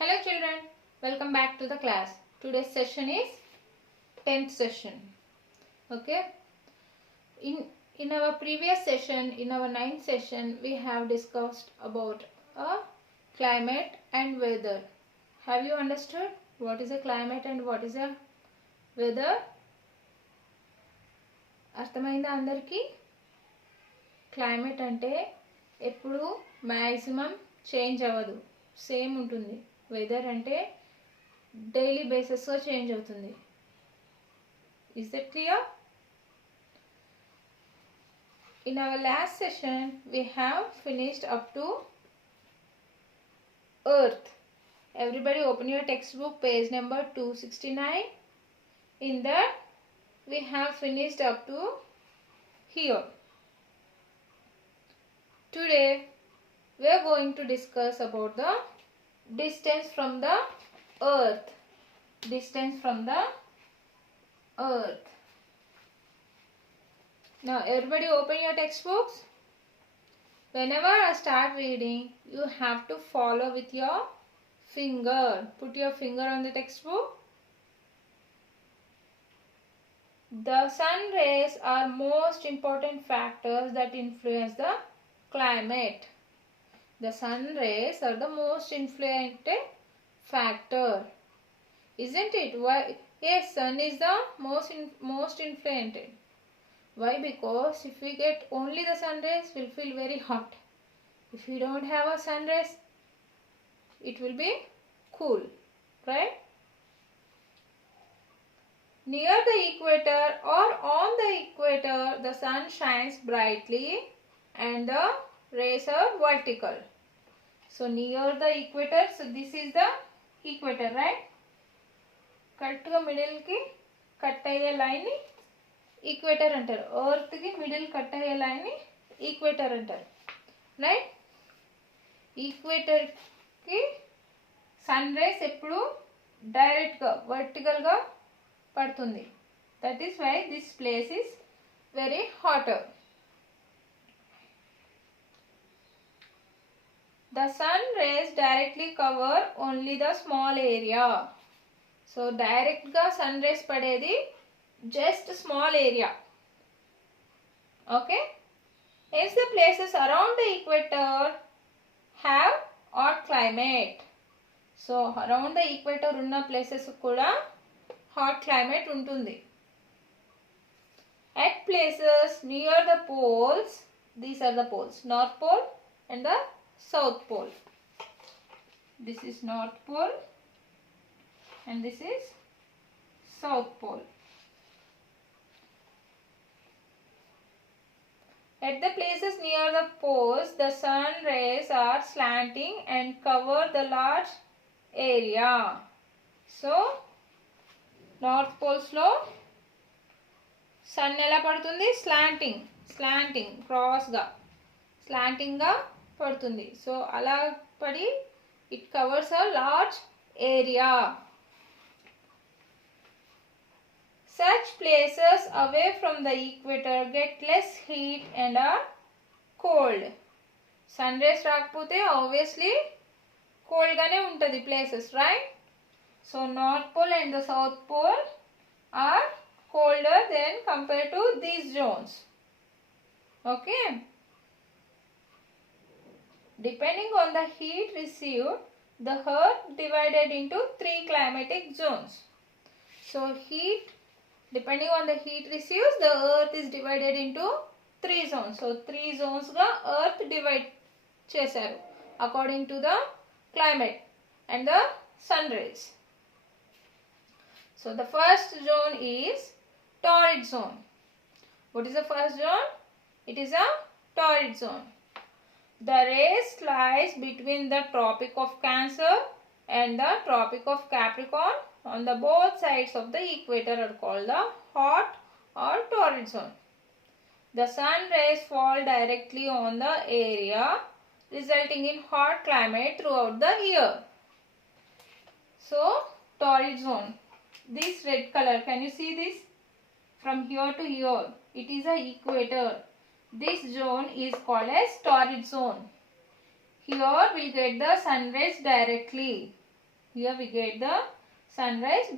Hello children, welcome back to the class. Today's session is 10th session. Okay. In our previous session, in our 9th session, we have discussed about climate and weather. Have you understood what is a climate and what is a weather? అర్థమైందా అందరికీ? Climate అంటే ఎప్పుడు maximum change అవ్వదు, same ఉంటుంది. Weather అంటే daily బేసిస్లో change అవుతుంది. Is that clear? In our last session we have finished up to earth. Everybody open your textbook, page number 269. In that we have finished up to here. Today we are going to discuss about the distance from the earth. Distance from the earth. Now everybody open your textbooks. Whenever I start reading, you have to follow with your finger. Put your finger on the textbook. The sun rays are most important factors that influence the climate. The sun rays are the most influential factor. Isn't it? Why? Yes, sun is the most influential. Why? Because if we get only the sun rays, we'll feel very hot. If we don't have a sun rays, it will be cool, right? Near the equator or on the equator, the sun shines brightly and the rays are vertical. So near the equator, so this is the equator, right? Correct ga middle ki cut ayye line ni equator antaru. Earth ki middle cut ayye line ni equator antaru, right? Equator ki sun rays eppudu direct ga vertical ga పడుతుంది. That is why this place is very hotter. The sun rays directly cover only the small area. So direct ga sun rays padedi just small area. Okay? Hence the places around the equator have hot climate. So around the equator unna places kuda hot climate ఉంటుంది. At places near the poles, these are the poles, North Pole and the South Pole. This is North Pole and this is South Pole. At the places near the poles, the sun rays are slanting and cover the large area. So north పోల్స్లో sun ఎలా పడుతుంది? Slanting క్రాస్గా స్లాంటింగ్గా పడుతుంది. So అలా పడి it covers a large area. Such places away from the equator get less heat and are cold. Sun rays రాకపోతే obviously కోల్డ్గానే ఉంటుంది places, right? So North Pole and the South Pole are colder than compared to these zones. Okay. Depending on the heat received, the earth divided into 3 climatic zones. So heat, depending on the heat received, the earth is divided into 3 zones. So 3 zones ga earth divide chesaru according to the climate and the sun rays. So the first zone is torrid zone. What is the first zone? It is a torrid zone. The rays lies between the Tropic of Cancer and the Tropic of Capricorn on the both sides of the equator are called the hot or torrid zone. The sun rays fall directly on the area, resulting in hot climate throughout the year. So torrid zone. This red color, can you see this? From here to here, it is a equator. This zone is called as torrid zone. Here we'll get the sun rays directly. Here we get the sunrise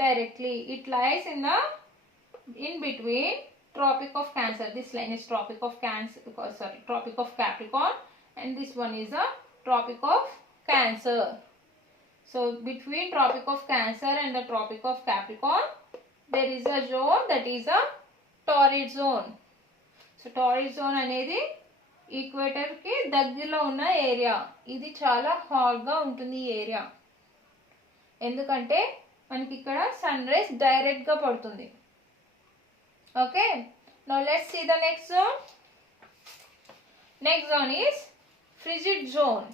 directly. It lies in between Tropic of Cancer. This line is Tropic of Cancer, Tropic of Capricorn, and this one is a Tropic of Cancer. So between Tropic of Cancer and the Tropic of Capricorn, there is a zone that is a torrid zone. So torrid zone అనేది equator కి దగ్గరలో ఉన్న area. ఇది చాలా hot గా ఉంటుంది ఈ area. ఎందుకంటే మనకి ఇక్కడ సన్ రైజ్ డైరెక్ట్ గా పడుతుంది. Okay, now let's see the next zone. Next zone is frigid zone.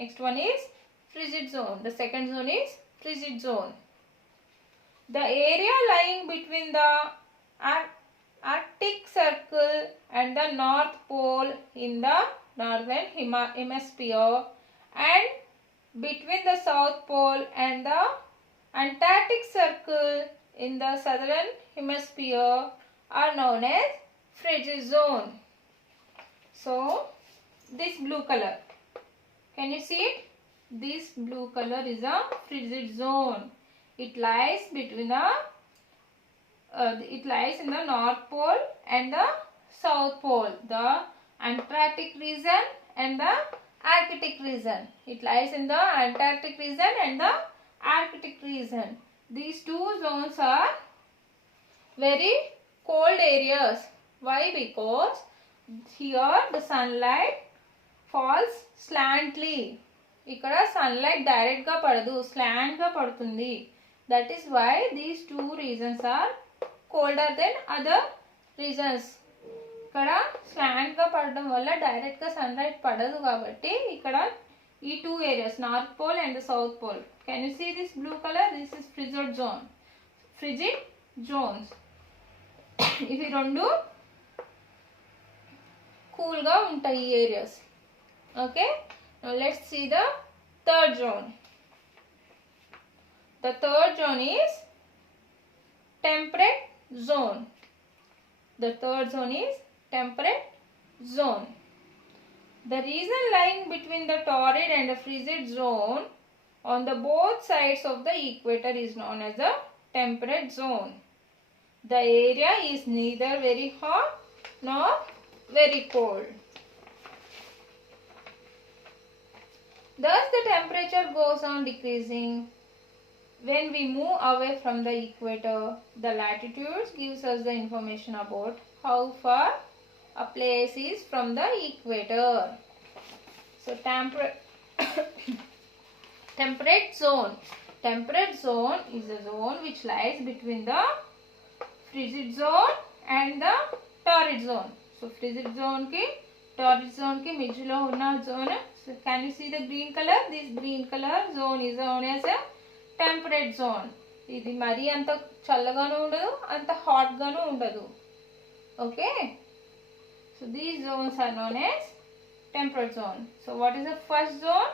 Next one is frigid zone. The second zone is frigid zone. The area lying between the Arctic Circle and the North Pole in the northern hemisphere and between the South Pole and the Antarctic Circle in the southern hemisphere are known as frigid zone. So this blue color, can you see it? This blue color is a frigid zone. It lies between it lies in the North Pole and the South Pole, the Antarctic region and the Arctic region. It lies in the Antarctic region and the Arctic region. These two zones are very cold areas. Why? Because here the sunlight falls slantly. ఇక్కడ sunlight direct గా పడదు, slant గా పడుతుంది. That is why these two regions are colder than other regions. ఇక్కడ slant గా పడడం వల్ల direct గా సన్లైట్ పడదు కాబట్టి ఇక్కడ ఈ two areas North Pole and South Pole. Can you see this blue colour? This is frigid zone, frigid zones. ఇవి రెండు కూల్ గా ఉంటాయి ఈ ఏరియాస్. Okay, now let's see the third zone. The third zone is temperate zone. The third zone is temperate zone. The region lying between the torrid and the frigid zone on the both sides of the equator is known as the temperate zone. The area is neither very hot nor very cold. Thus the temperature goes on decreasing. When we move away from the equator, the latitudes gives us the information about how far a place is from the equator. So temperate zone. Temperate zone is a zone which lies between the frigid zone and the torrid zone. So frigid zone ki torrid zone ki middle unna zone. So can you see the green color? This green color zone is known as a temperate zone. ఇది మరీ అంత చల్లగాను ఉండదు, అంత hot గాను ఉండదు. Okay, so these zones are known as temperate zone. So what is the first zone?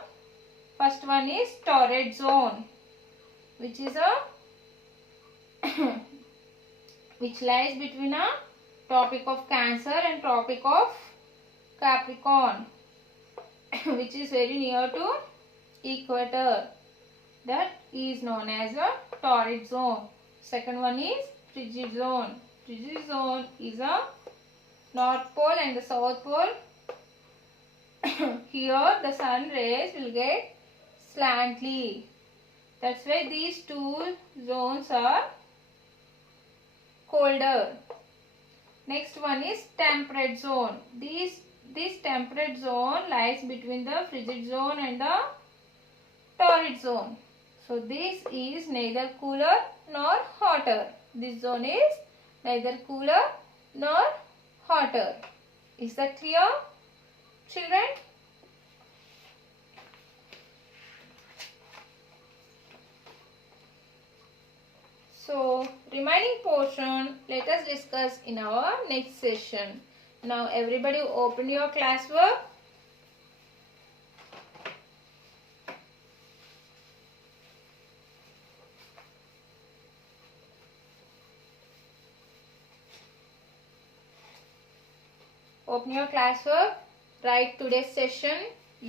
First one is torrid zone, which is a which lies between a Tropic of Cancer and Tropic of Capricorn, which is very near to equator. That is known as a torrid zone. Second one is frigid zone. Frigid zone is a North Pole and the South Pole. Here the sun rays will get slantly. That's why these two zones are colder. Next one is temperate zone. This temperate zone lies between the frigid zone and the torrid zone. So this is neither cooler nor hotter. This zone is neither cooler nor hotter. Is that clear, children? So remaining portion let us discuss in our next session. Now everybody open your classwork. Open your classwork. Write today's session,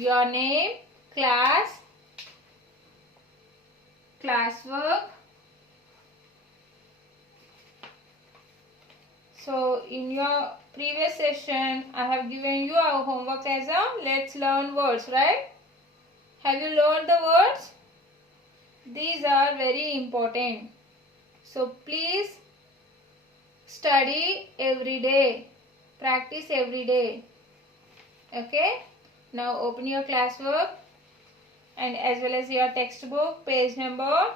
your name, class, classwork. So in your previous session, I have given you our homework as a let's learn words, right? Have you learned the words? These are very important. So please study every day. Practice every day. Okay? Now open your classwork and as well as your textbook, page number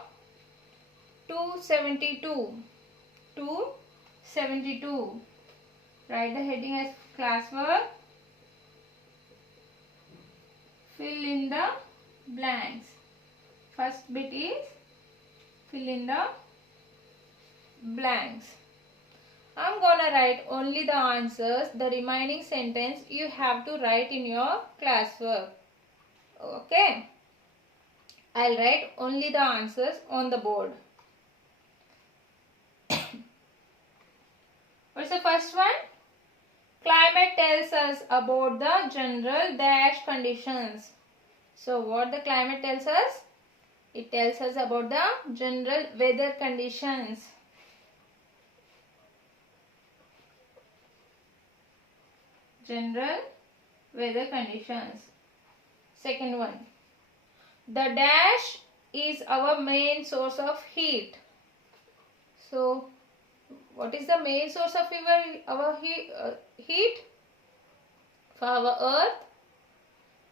272. 272. Write the heading as classwork. Fill in the blanks. First bit is fill in the blanks. I'm gonna write only the answers. The remaining sentence you have to write in your classwork. Okay? I'll write only the answers on the board. What's the first one? Climate tells us about the general dash conditions. So what the climate tells us? It tells us about the general weather conditions. General weather conditions. Second one. The dash is our main source of heat. So what is the main source of our heat? For our earth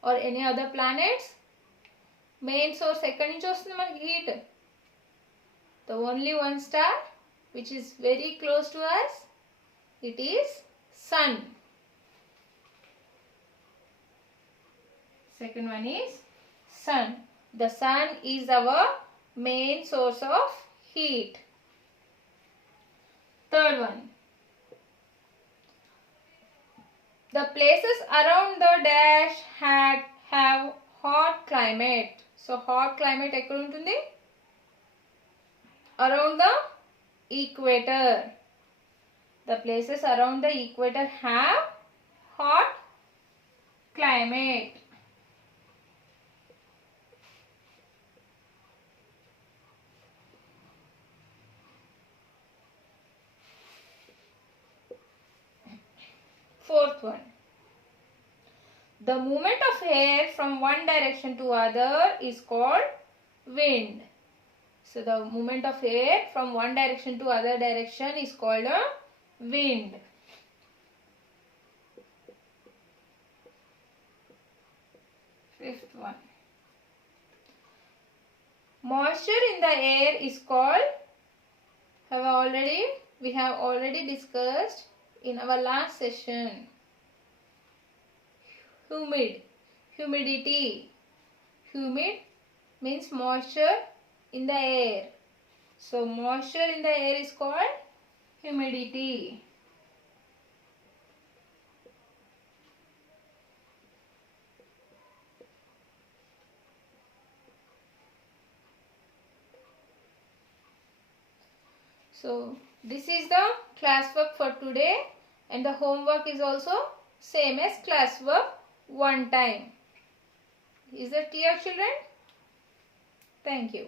or any other planets? Main source ekkadi nunchi vastundi manaki heat. The only one star which is very close to us, it is sun. Second one is sun. The sun is our main source of heat. Third one. The places around the dash have hot climate. So hot climate ekkada untundi? Around the equator. The places around the equator have hot climate. Fourth one. The movement of air from one direction to other is called wind. So the movement of air from one direction to other direction is called a wind. Fifth one. Moisture in the air is called, we have already discussed in our last session. Humidity. Humid means moisture in the air. So moisture in the air is called humidity. So this is the classwork for today, and the homework is also same as classwork one time. Is that clear, children? Thank you.